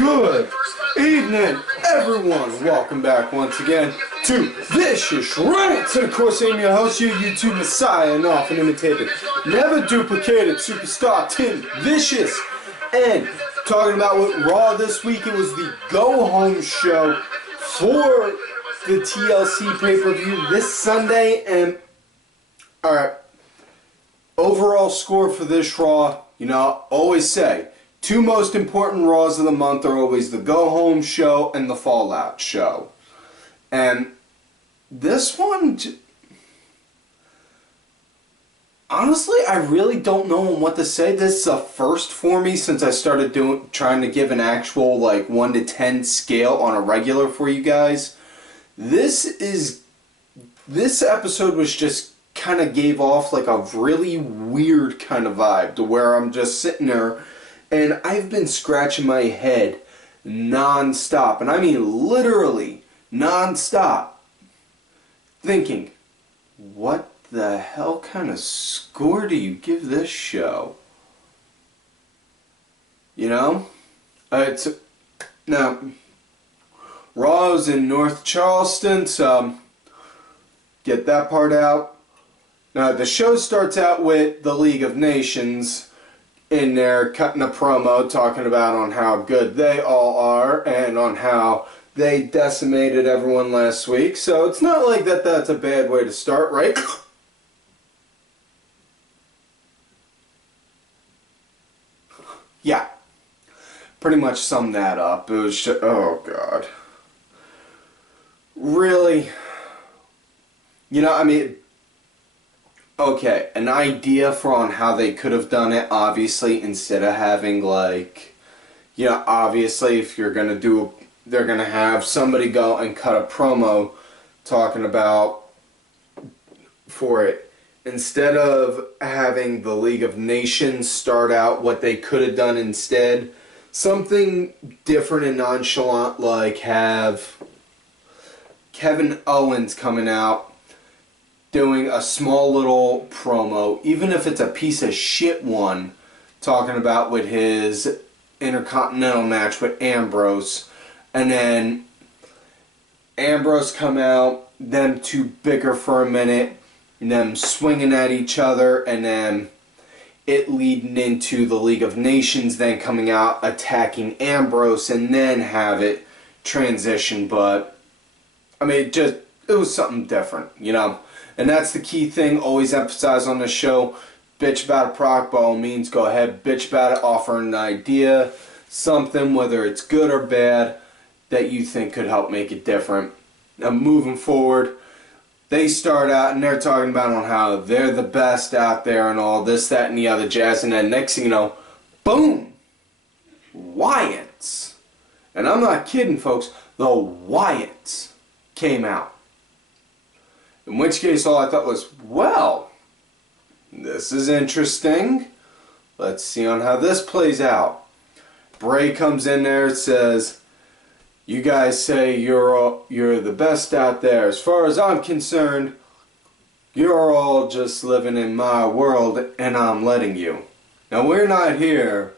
Good evening, everyone. Welcome back once again to Vicious Rants. And of course, I'm your host, your YouTube messiah, and often imitated, never duplicated superstar Tim Vicious. And talking about what Raw this week, it was the go-home show for the TLC pay-per-view this Sunday. And, alright, overall score for this Raw, you know, always say, two most important Raws of the month are always the go-home show and the Fallout show. And this one, honestly, I really don't know what to say. This is a first for me since I started trying to give an actual like 1 to 10 scale on a regular for you guys. This episode was just kind of gave off like a really weird kind of vibe to where I'm just sitting there and I've been scratching my head non-stop, and I mean literally non-stop, thinking, what the hell kind of score do you give this show? You know? Now, Raw's in North Charleston, so get that part out. Now, the show starts out with the League of Nations in there cutting a promo talking about on how good they all are and on how they decimated everyone last week. So it's not like that's a bad way to start, right? Yeah. Pretty much summed that up. It was just, oh God. Really? You know, I mean, okay, an idea for on how they could have done it, obviously, instead of having, like, you know, obviously, if you're going to do, they're going to have somebody go and cut a promo talking about, for it. Instead of having the League of Nations start out what they could have done instead, something different and nonchalant, like have Kevin Owens coming out doing a small little promo, even if it's a piece of shit one, talking about with his Intercontinental match with Ambrose, and then Ambrose come out, them two bicker for a minute, and them swinging at each other, and then it leading into the League of Nations then coming out, attacking Ambrose, and then have it transition. But I mean, it was something different, you know. And that's the key thing, always emphasize on this show. Bitch about a product, by all means, go ahead, bitch about it, offer an idea, something, whether it's good or bad, that you think could help make it different. Now, moving forward, they start out and they're talking about on how they're the best out there and all this, that, and the other jazz. And then next thing you know, boom, Wyatts. And I'm not kidding, folks, the Wyatts came out. In which case, all I thought was, well, this is interesting. Let's see on how this plays out. Brie comes in there and says, you guys say you're the best out there. As far as I'm concerned, you're all just living in my world and I'm letting you. Now, we're not here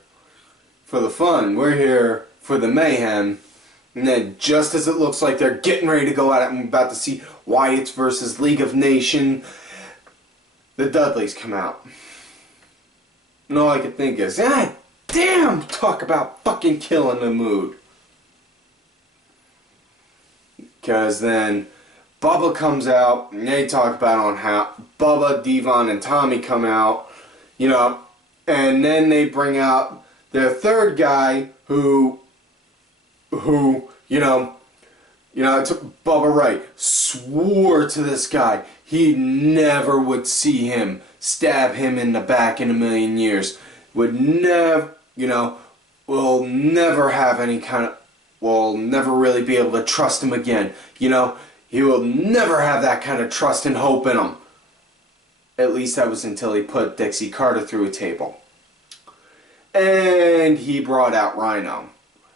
for the fun. We're here for the mayhem. And then just as it looks like they're getting ready to go at it, I'm about to see Wyatts versus League of Nations, the Dudleys come out. And all I could think is, ah, damn, talk about fucking killing the mood. Because then Bubba comes out, and they talk about on how Bubba, Devon, and Tommy come out, you know, and then they bring out their third guy who, it's Bubba Wright, swore to this guy he never would see him, stab him in the back in a million years. Would never, will never have any kind of, will never really be able to trust him again. You know, he will never have that kind of trust and hope in him. At least that was until he put Dixie Carter through a table. And he brought out Rhyno.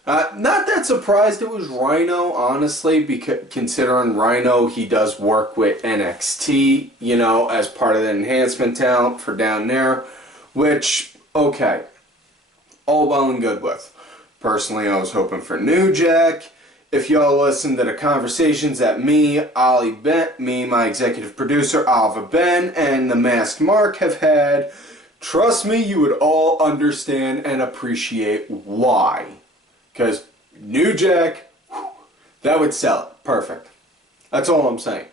Not that surprised it was Rhyno, honestly, because considering Rhyno, he does work with NXT, you know, as part of the enhancement talent for down there, which, okay, all well and good with. Personally, I was hoping for NewJack. If y'all listen to the conversations that me, my executive producer, Oliver Ben, and the Masked Mark have had, trust me, you would all understand and appreciate why. Because NewJack, that would sell it. Perfect. That's all I'm saying.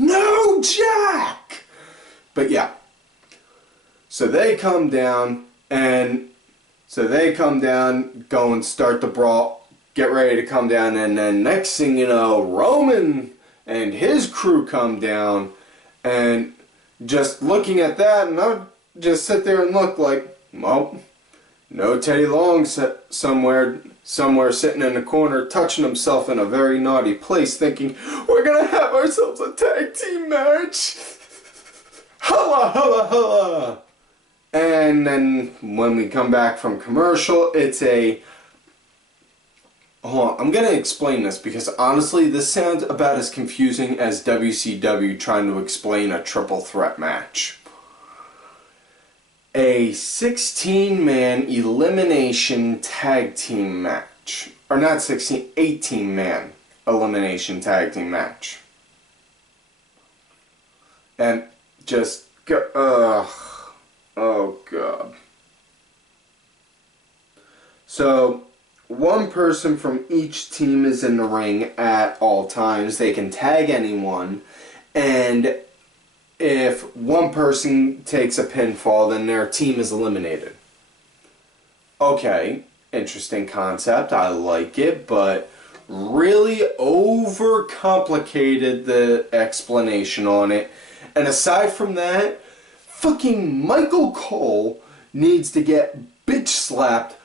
NewJack! But yeah. So they come down, go and start the brawl, get ready to come down, and then next thing you know, Roman and his crew come down, and just looking at that, and I just sit there and look like, well, no Teddy Long somewhere sitting in the corner, touching himself in a very naughty place, thinking, we're gonna have ourselves a tag team match! Holla, holla, holla! And then when we come back from commercial, it's a... Hold on, I'm going to explain this because honestly, this sounds about as confusing as WCW trying to explain a triple threat match. A 16-man elimination tag team match. Or not 16, 18-man elimination tag team match. And just go... Oh, God. So, one person from each team is in the ring at all times. They can tag anyone. And if one person takes a pinfall, then their team is eliminated. Okay, interesting concept. I like it, but really overcomplicated the explanation on it. And aside from that, fucking Michael Cole needs to get bitch slapped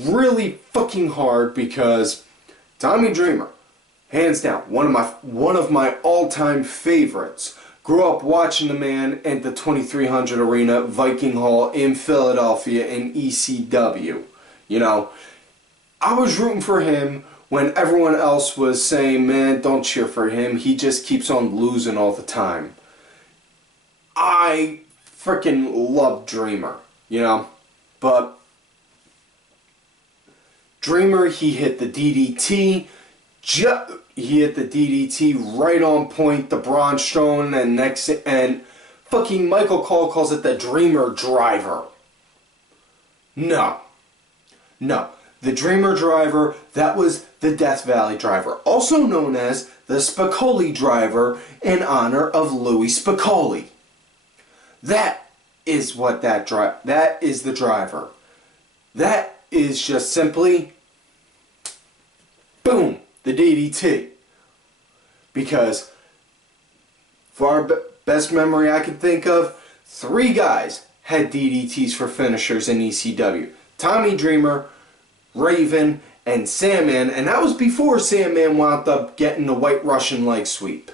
really fucking hard because Tommy Dreamer, hands down, one of my all-time favorites. Grew up watching the man at the 2300 Arena, Viking Hall in Philadelphia in ECW. You know, I was rooting for him when everyone else was saying, man, don't cheer for him. He just keeps on losing all the time. I freaking love Dreamer, you know, but Dreamer, he hit the DDT, right on point, the Braun Strowman, and fucking Michael Cole calls it the Dreamer Driver. No, the Dreamer Driver, that was the Death Valley Driver, also known as the Spicoli Driver in honor of Louis Spicoli. That is what that is the driver. That is just simply, boom, the DDT. Because, for our best memory I can think of, 3 guys had DDTs for finishers in ECW. Tommy Dreamer, Raven, and Sandman, and that was before Sandman wound up getting the White Russian leg sweep.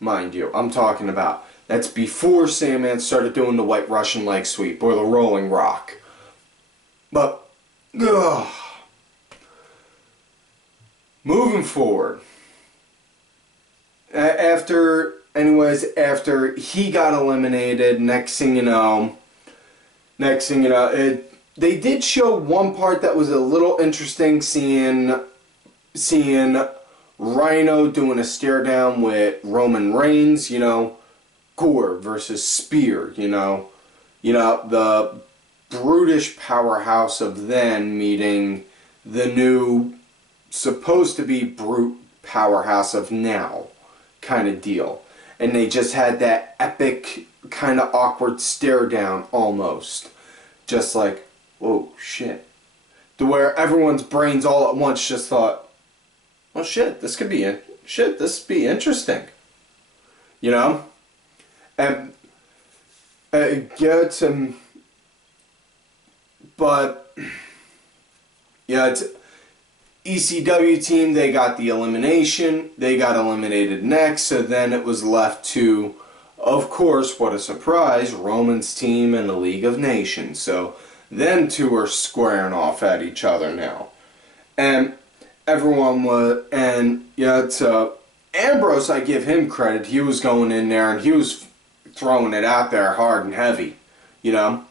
Mind you, I'm talking about. That's before Sandman started doing the White Russian leg sweep or the Rolling Rock. But, moving forward. After he got eliminated, next thing you know, they did show one part that was a little interesting, seeing Rhyno doing a stare down with Roman Reigns, you know. Gore versus Spear, you know, the brutish powerhouse of then meeting the new, supposed to be brute powerhouse of now, kind of deal. And they just had that epic, kind of awkward stare down, almost. Just like, whoa, shit. To where everyone's brains all at once just thought, well, shit, this would be interesting. You know? And but yeah, it's ECW team. They got the elimination. They got eliminated next. So then it was left to, of course, what a surprise, Roman's team and the League of Nations. So them two are squaring off at each other now, and everyone was, and yeah, it's Ambrose. I give him credit. He was going in there and he was throwing it out there hard and heavy, you know.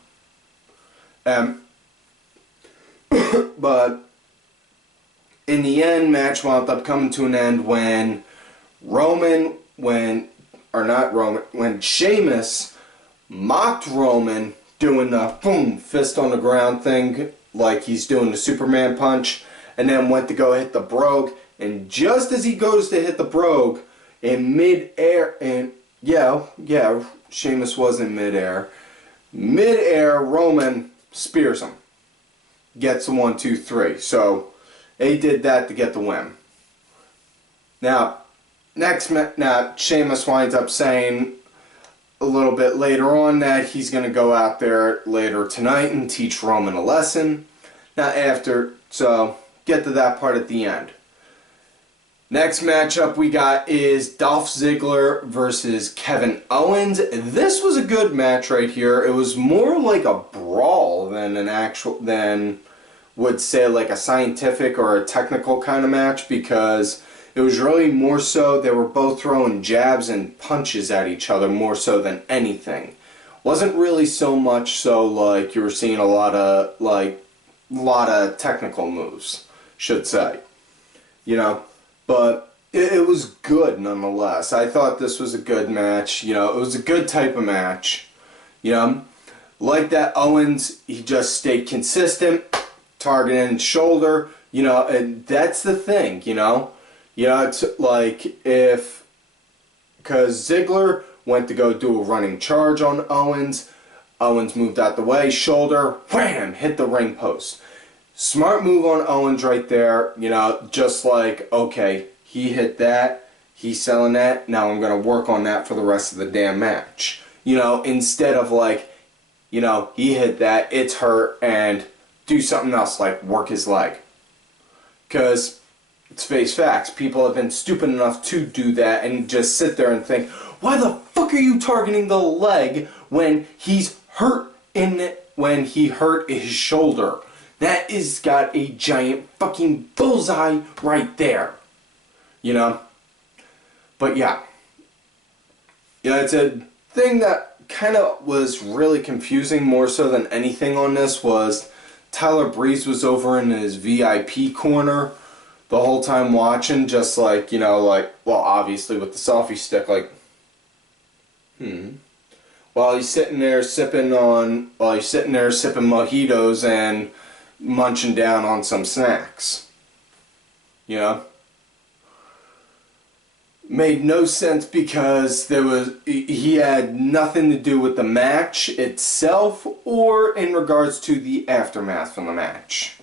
but in the end, match wound up coming to an end when Sheamus mocked Roman doing the boom fist on the ground thing like he's doing the Superman punch, and then went to go hit the brogue, and just as he goes to hit the brogue in mid-air, and yeah, Sheamus was in mid-air, Roman spears him, gets a 1, 2, 3. So they did that to get the win. Now Sheamus winds up saying a little bit later on that he's going to go out there later tonight and teach Roman a lesson. So get to that part at the end. Next matchup we got is Dolph Ziggler versus Kevin Owens. This was a good match right here. It was more like a brawl than would say like a scientific or a technical kind of match, because it was really more so they were both throwing jabs and punches at each other more so than anything. Wasn't really so much so like you were seeing a lot of technical moves, should say. You know, but it was good nonetheless. I thought this was a good match. You know, it was a good type of match. You know, like that Owens, he just stayed consistent, targeting shoulder. You know, and that's the thing, you know. Yeah, it's like because Ziggler went to go do a running charge on Owens. Owens moved out the way, shoulder, wham, hit the ring post. Smart move on Owens right there, you know, just like, okay, he hit that, he's selling that, now I'm going to work on that for the rest of the damn match. You know, instead of like, you know, he hit that, it's hurt, and do something else like work his leg. Because let's face facts, people have been stupid enough to do that and just sit there and think, why the fuck are you targeting the leg when he's hurt when he hurt his shoulder? That is got a giant fucking bullseye right there. You know? But yeah. Yeah, it's a thing that kind of was really confusing more so than anything on this was Tyler Breeze was over in his VIP corner the whole time watching, just like, you know, like, well, obviously with the selfie stick, like, while he's sitting there sipping mojitos and munching down on some snacks. You know? Made no sense because he had nothing to do with the match itself or in regards to the aftermath from the match.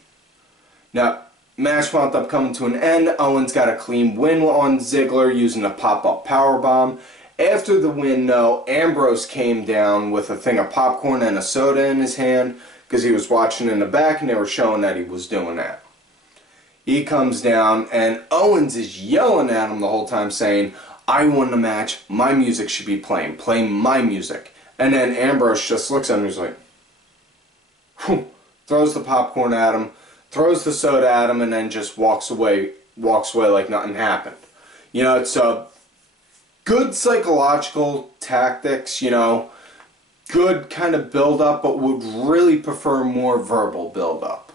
Now, match wound up coming to an end. Owens got a clean win on Ziggler using a pop-up powerbomb. After the win, though, Ambrose came down with a thing of popcorn and a soda in his hand because he was watching in the back and they were showing that he was doing that. He comes down and Owens is yelling at him the whole time saying, I won the match, my music should be playing, play my music. And then Ambrose just looks at him and he's like, whew, throws the popcorn at him, throws the soda at him, and then just walks away like nothing happened. You know, it's a good psychological tactics, you know, good kind of build-up, but would really prefer more verbal build-up.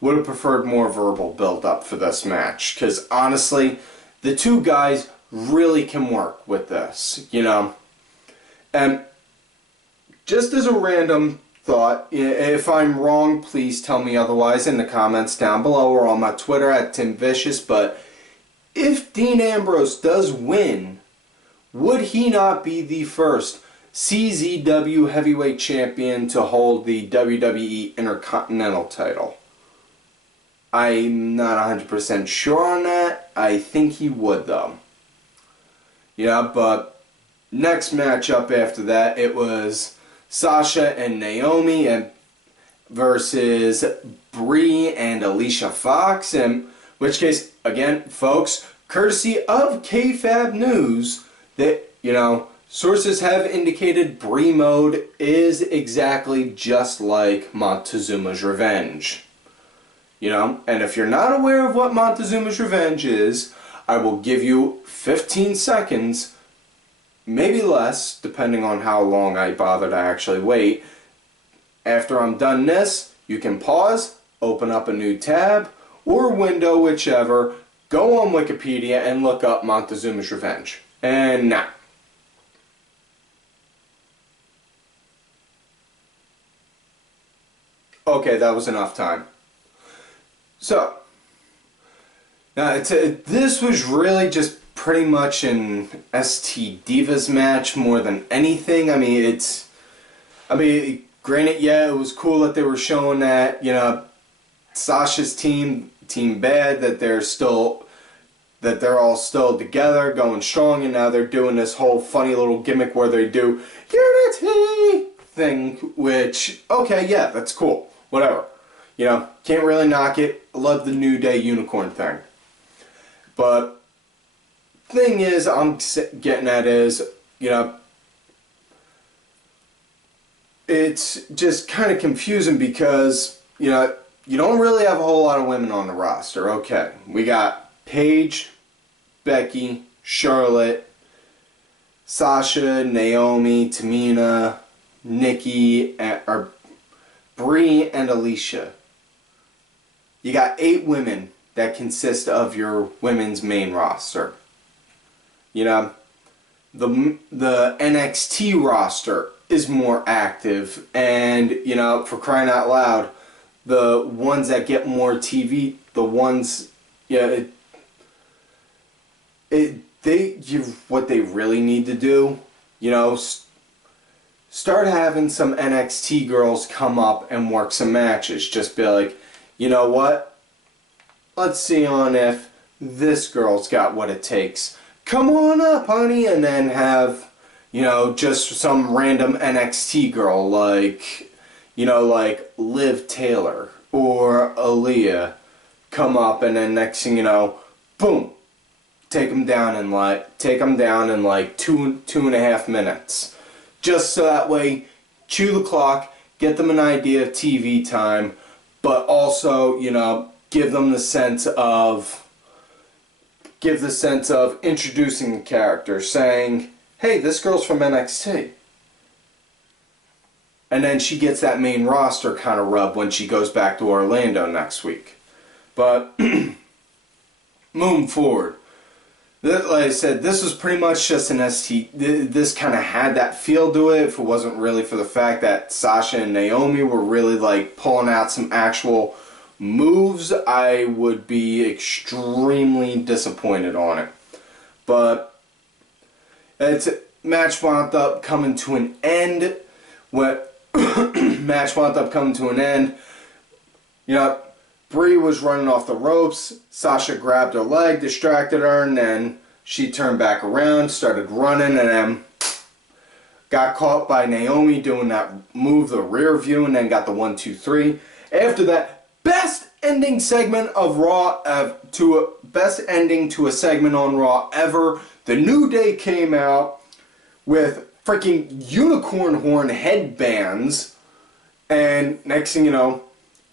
Would have preferred more verbal build-up for this match, because honestly, the two guys really can work with this, you know. And just as a random thought, if I'm wrong, please tell me otherwise in the comments down below or on my Twitter at TimVicious, but if Dean Ambrose does win, would he not be the first CZW Heavyweight Champion to hold the WWE Intercontinental title? I'm not 100% sure on that. I think he would, though. Yeah, but next matchup after that, it was Sasha and Naomi versus Brie and Alicia Fox. In which case, again, folks, courtesy of KFAB News, that, you know, sources have indicated Brie mode is exactly just like Montezuma's Revenge. You know, and if you're not aware of what Montezuma's Revenge is, I will give you 15 seconds, maybe less, depending on how long I bother to actually wait. After I'm done this, you can pause, open up a new tab or window, whichever, go on Wikipedia and look up Montezuma's Revenge. And now. Okay, that was enough time. So, now this was really just pretty much an ST Divas match more than anything. I mean, granted, yeah, it was cool that they were showing that, you know, Sasha's team Bad, that they're all still together, going strong, and now they're doing this whole funny little gimmick where they do Unity thing, which, okay, yeah, that's cool. Whatever. You know, can't really knock it. Love the New Day unicorn thing. But thing is, I'm getting at is, you know, it's just kind of confusing because, you know, you don't really have a whole lot of women on the roster. Okay, we got Paige, Becky, Charlotte, Sasha, Naomi, Tamina, Nikki, or Brie, and Alicia. You got 8 women that consist of your women's main roster. You know, the NXT roster is more active, and, you know, for crying out loud, the ones that get more TV, the ones, yeah, what they really need to do, you know, start having some NXT girls come up and work some matches. Just be like, you know what? Let's see on if this girl's got what it takes. Come on up, honey. And then have, you know, just some random NXT girl like, you know, like Liv Taylor or Aaliyah come up, and then next thing you know, boom, take them down in like 2.5 minutes. Just so that way, chew the clock, get them an idea of TV time, but also, you know, give the sense of introducing the character, saying, hey, this girl's from NXT. And then she gets that main roster kind of rub when she goes back to Orlando next week. But, moving forward, like I said, this was pretty much just an ST. This kind of had that feel to it. If it wasn't really for the fact that Sasha and Naomi were really like pulling out some actual moves, I would be extremely disappointed on it. But it's match wound up coming to an end. Match wound up coming to an end. You know, Brie was running off the ropes. Sasha grabbed her leg, distracted her, and then she turned back around, started running, and then got caught by Naomi doing that move, the rear view, and then got the 1, 2, 3. After that, best ending segment of Raw, best ending to a segment on Raw ever. The New Day came out with freaking unicorn horn headbands, and next thing you know,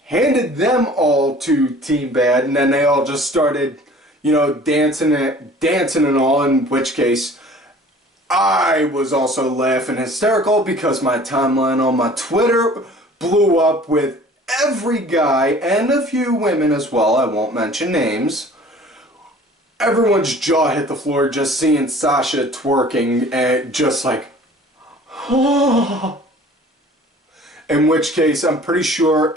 handed them all to Team Bad, and then they all just started, you know, dancing and all, in which case I was also laughing hysterical because my timeline on my Twitter blew up with every guy and a few women as well, I won't mention names. Everyone's jaw hit the floor just seeing Sasha twerking, and just like, oh. In which case, I'm pretty sure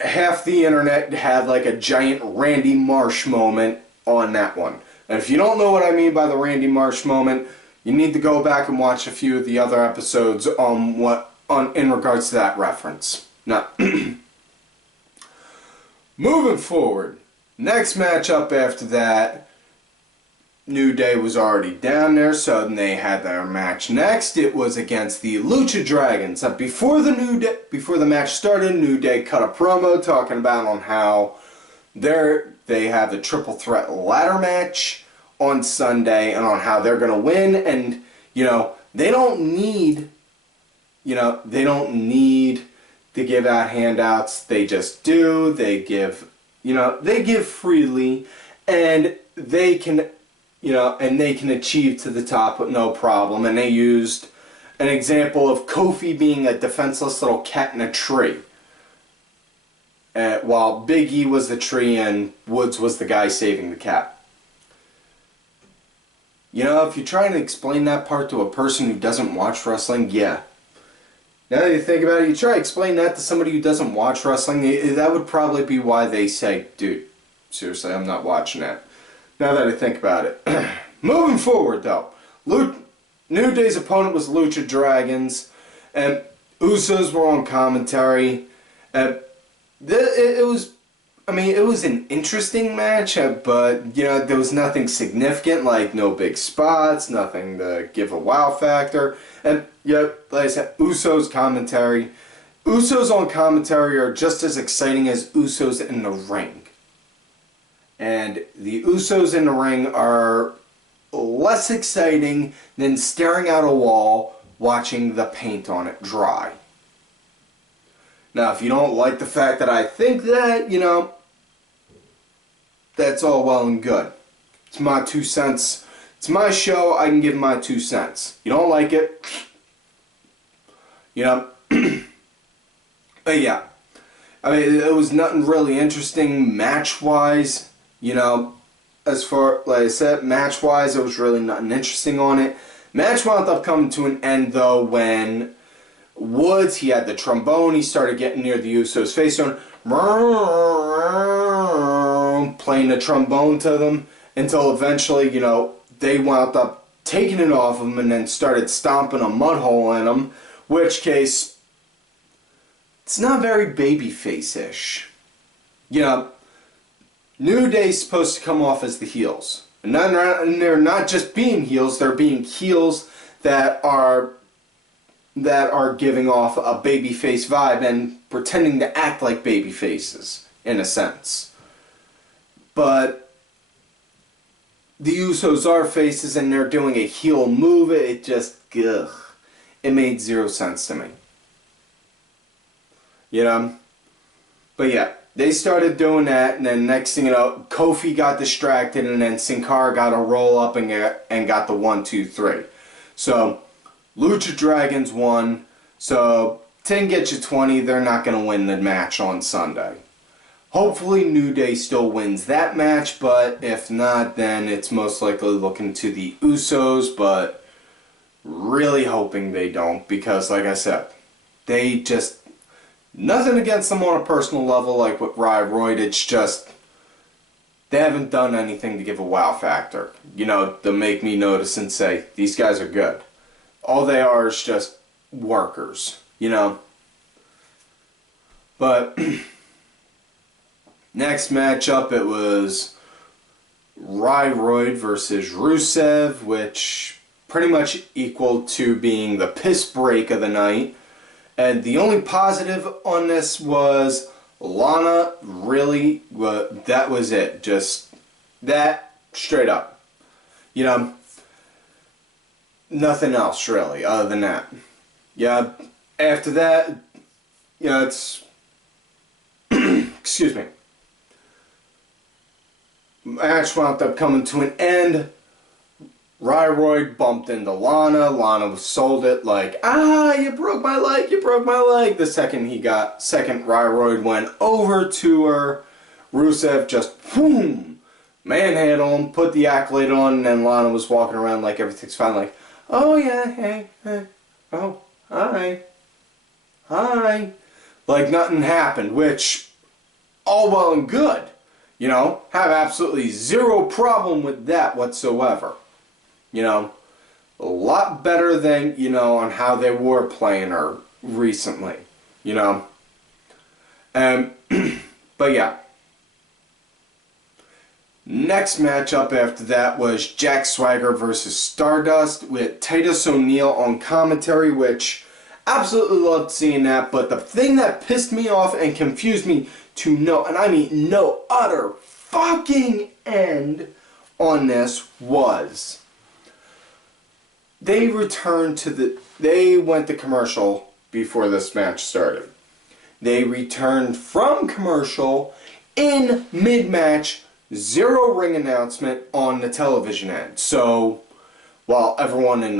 half the internet had like a giant Randy Marsh moment on that one. And if you don't know what I mean by the Randy Marsh moment, you need to go back and watch a few of the other episodes in regards to that reference. Now, moving forward, next matchup after that, New Day was already down there, so then they had their match next. It was against the Lucha Dragons. Before the match started, New Day cut a promo talking about on how they have the triple threat ladder match on Sunday, and on how they're gonna win. And you know, they don't need to give out handouts. They just do. They give freely, and they can achieve to the top with no problem. And they used an example of Kofi being a defenseless little cat in a tree. while Big E was the tree and Woods was the guy saving the cat. You know, if you're trying to explain that part to a person who doesn't watch wrestling, yeah. Now that you think about it, you try to explain that to somebody who doesn't watch wrestling, that would probably be why they say, dude, seriously, I'm not watching that. Now that I think about it. Moving forward, though. New Day's opponent was Lucha Dragons, and Usos were on commentary. It was an interesting match, but, you know, there was nothing significant, like no big spots, nothing to give a wow factor. And, yeah, like I said, Usos commentary. Usos on commentary are just as exciting as Usos in the ring. And the Usos in the ring are less exciting than staring at a wall watching the paint on it dry. Now, if you don't like the fact that I think that, you know, that's all well and good. It's my 2 cents. It's my show. I can give my 2 cents. You don't like it, you know. But yeah, I mean, it was nothing really interesting match-wise. You know, as far, like I said, match-wise, there was really nothing interesting on it. Match wound up coming to an end, though, when Woods, he had the trombone, he started getting near the Usos' face, playing the trombone to them, until eventually, you know, they wound up taking it off him and then started stomping a mud hole in him, which case, it's not very babyface-ish. You know, New Day's supposed to come off as the heels. And they're not just being heels, they're being heels that are giving off a babyface vibe and pretending to act like babyfaces, in a sense. But the Usos are faces and they're doing a heel move. It just, ugh. It made 0 sense to me. You know? But yeah, they started doing that, and then next thing you know, Kofi got distracted, and then Sin Cara got a roll up and got the 1, 2, 3. So, Lucha Dragons won. So, 10 gets you 20. They're not going to win the match on Sunday. Hopefully, New Day still wins that match, but if not, then it's most likely looking to the Usos, but really hoping they don't, because like I said, they just, nothing against them on a personal level like with Ryroyd, it's just, they haven't done anything to give a wow factor, you know, to make me notice and say, these guys are good. All they are is just workers, you know. But next matchup, it was Ryroyd versus Rusev, which pretty much equaled to being the piss break of the night. And the only positive on this was Lana, really, that was it. Just that, straight up. You know, nothing else really, other than that. Yeah, after that, you know, it's, excuse me. Match wound up coming to an end. Ryroyd bumped into Lana. Lana sold it like, ah, you broke my leg, you broke my leg. The second Ryroyd went over to her, Rusev just, boom, manhandle him, put the accolade on, and then Lana was walking around like everything's fine, like, oh yeah, hey, oh, hi, like nothing happened, which, all well and good, you know, have absolutely zero problem with that whatsoever. You know, a lot better than, you know, on how they were playing her recently, you know. But yeah. Next matchup after that was Jack Swagger versus Stardust with Titus O'Neil on commentary, which absolutely loved seeing that. But the thing that pissed me off and confused me to no, and I mean no utter fucking end on this was, they went to commercial before this match started. They returned from commercial in mid-match, 0 ring announcement on the television end. So, while everyone in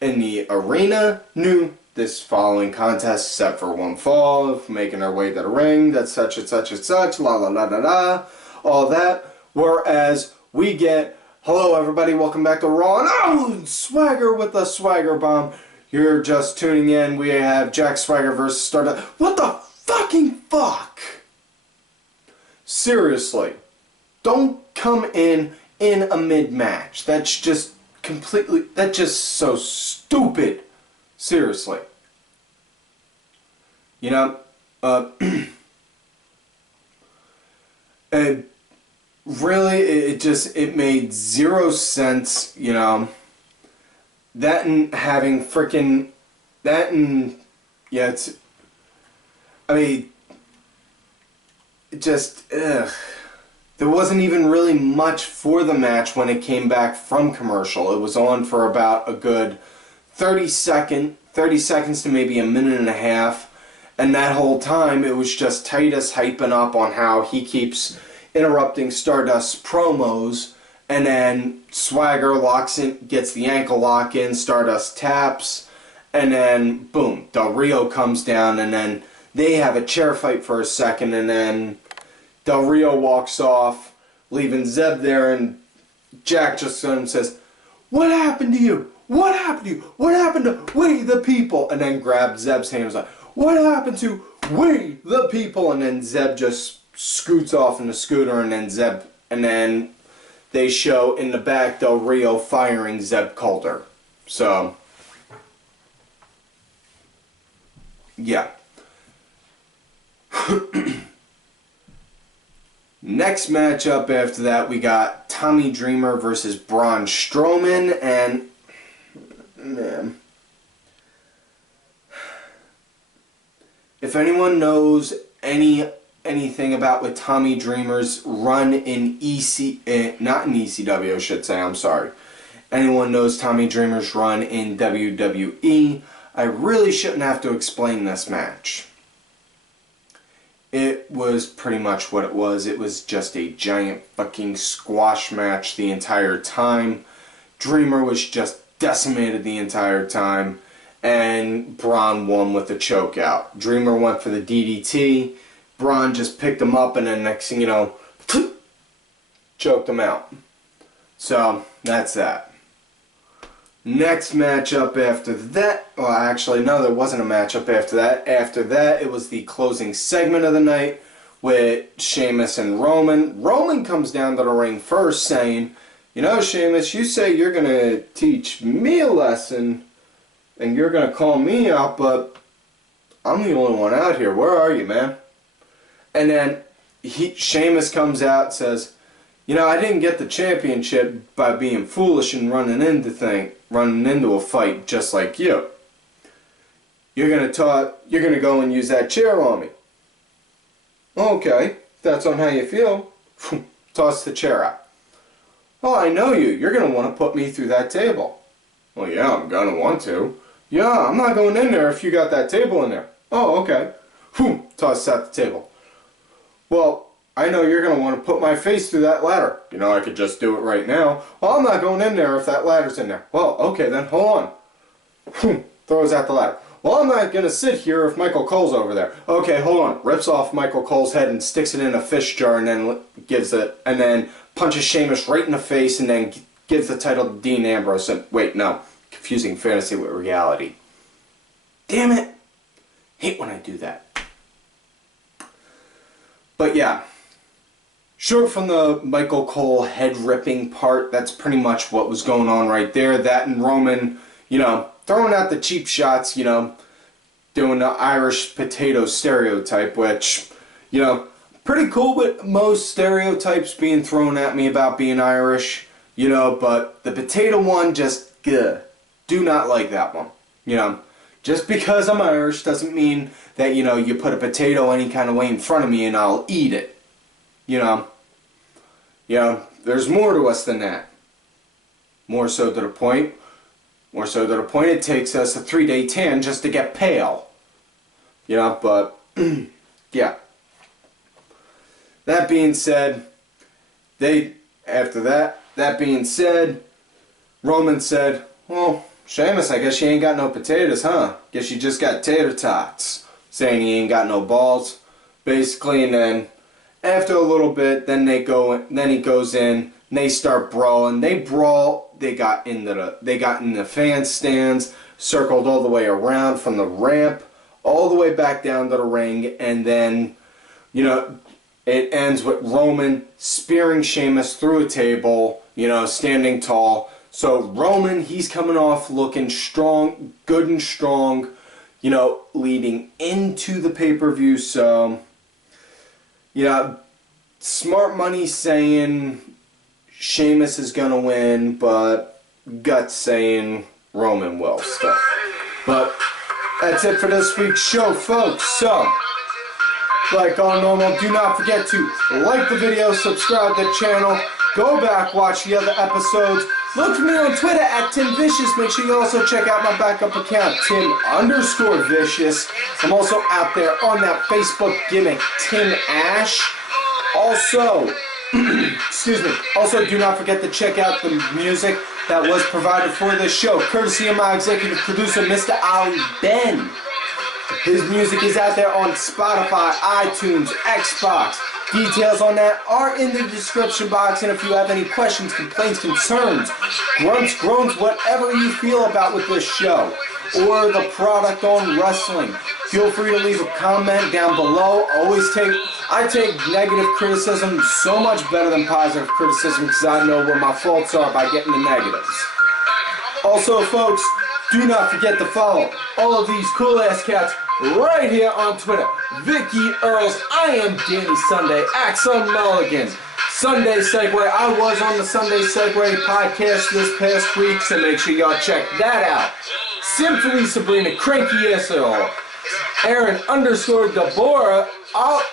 the arena knew this following contest except for one fall of making our way to the ring, that's such and such and such, la la la la la, all that. Whereas we get, hello everybody, welcome back to Raw, and oh, Swagger with the Swagger Bomb. You're just tuning in, we have Jack Swagger vs. Stardust. What the fucking fuck? Seriously, don't come in a mid-match. That's just completely, that's just so stupid. Seriously. You know, and really, it made zero sense, you know, that and having frickin', that and, yeah, it's, I mean, it just, ugh. There wasn't even really much for the match when it came back from commercial. It was on for about a good 30 seconds to maybe a minute and a half. And that whole time, it was just Titus hyping up on how he keeps interrupting Stardust's promos. And then Swagger locks in, gets the ankle lock in, Stardust taps. And then, boom, Del Rio comes down, and then they have a chair fight for a second, and then Del Rio walks off, leaving Zeb there, and Jack just says, "What happened to you? What happened to you? What happened to we the people?" And then grabs Zeb's hand and was like, "What happened to we the people?" And then Zeb just scoots off in the scooter, and then they show in the back Del Rio firing Zeb Coulter. So, yeah. Next matchup after that, we got Tommy Dreamer versus Braun Strowman, and man, if anyone knows anything about with Tommy Dreamer's run in not in ECW, I should say, I'm sorry. Anyone knows Tommy Dreamer's run in WWE, I really shouldn't have to explain this match. It was pretty much what it was. It was just a giant fucking squash match the entire time. Dreamer was just decimated the entire time, and Braun won with a choke out. Dreamer went for the DDT, Braun just picked him up, and then next thing you know, choked him out. So, that's that. Next matchup after that, well actually no, there wasn't a matchup after that. After that, it was the closing segment of the night with Sheamus and Roman. Roman comes down to the ring first saying, "You know, Sheamus, you say you're going to teach me a lesson and you're going to call me out, but I'm the only one out here. Where are you, man?" And then Sheamus comes out and says, "You know, I didn't get the championship by being foolish and running into a fight just like you. You're gonna go and use that chair on me. Okay, if that's on how you feel." Toss the chair out. "Oh, I know you. You're gonna want to put me through that table." "Well, yeah, I'm gonna want to." "Yeah, I'm not going in there if you got that table in there." "Oh, okay." Toss out the table. "Well, I know you're going to want to put my face through that ladder. You know, I could just do it right now." "Well, I'm not going in there if that ladder's in there." "Well, okay, then hold on." Throws out the ladder. "Well, I'm not going to sit here if Michael Cole's over there." "Okay, hold on." Rips off Michael Cole's head and sticks it in a fish jar, and then punches Sheamus right in the face, and then gives the title to Dean Ambrose. And wait, no. Confusing fantasy with reality. Damn it. Hate when I do that. But yeah. Short from the Michael Cole head-ripping part, that's pretty much what was going on right there. That and Roman, you know, throwing out the cheap shots, you know, doing the Irish potato stereotype, which, you know, pretty cool with most stereotypes being thrown at me about being Irish, you know, but the potato one, just, ugh, do not like that one, you know. Just because I'm Irish doesn't mean that, you know, you put a potato any kind of way in front of me and I'll eat it. You know, there's more to us than that. More so to the point, it takes us a 3-day tan just to get pale. You know, but, yeah. That being said, Roman said, "Well, Sheamus, I guess you ain't got no potatoes, huh? Guess you just got tater tots. Saying he ain't got no balls, basically, and then after a little bit, then he goes in, and they start brawling. They brawl. They got in the fan stands, circled all the way around from the ramp, all the way back down to the ring, and then, you know, it ends with Roman spearing Sheamus through a table, you know, standing tall. So Roman, he's coming off looking strong, good and strong, you know, leading into the pay-per-view. So, yeah, smart money saying Sheamus is going to win, but gut saying Roman will still. But that's it for this week's show, folks. So, like all normal, do not forget to like the video, subscribe to the channel, go back, watch the other episodes. Look for me on Twitter at TimVicious. Make sure you also check out my backup account, Tim_Vicious. I'm also out there on that Facebook gimmick, Tim Ash. Also, excuse me. Also, do not forget to check out the music that was provided for this show, courtesy of my executive producer, Mr. Ali Ben. His music is out there on Spotify, iTunes, Xbox. Details on that are in the description box, and if you have any questions, complaints, concerns, grunts, groans, whatever you feel about with this show or the product on wrestling, feel free to leave a comment down below. I take negative criticism so much better than positive criticism because I know where my faults are by getting the negatives. Also, folks, do not forget to follow all of these cool-ass cats right here on Twitter. Vicky Earls, I am Danny Sunday, Axel Mulligan, Sunday Segway. I was on the Sunday Segway podcast this past week, so make sure y'all check that out. Symphony Sabrina, Cranky SL, Aaron_Deborah,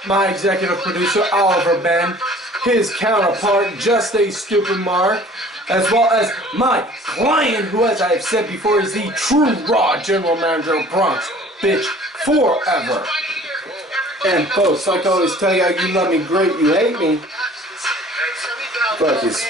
my executive producer, Oliver Ben, his counterpart, Just a Stupid Mark, as well as my client, who, as I have said before, is the true Raw General Manager of Bronx Bitch Forever. And folks, like I always tell you, you love me great, you hate me. Fuck this.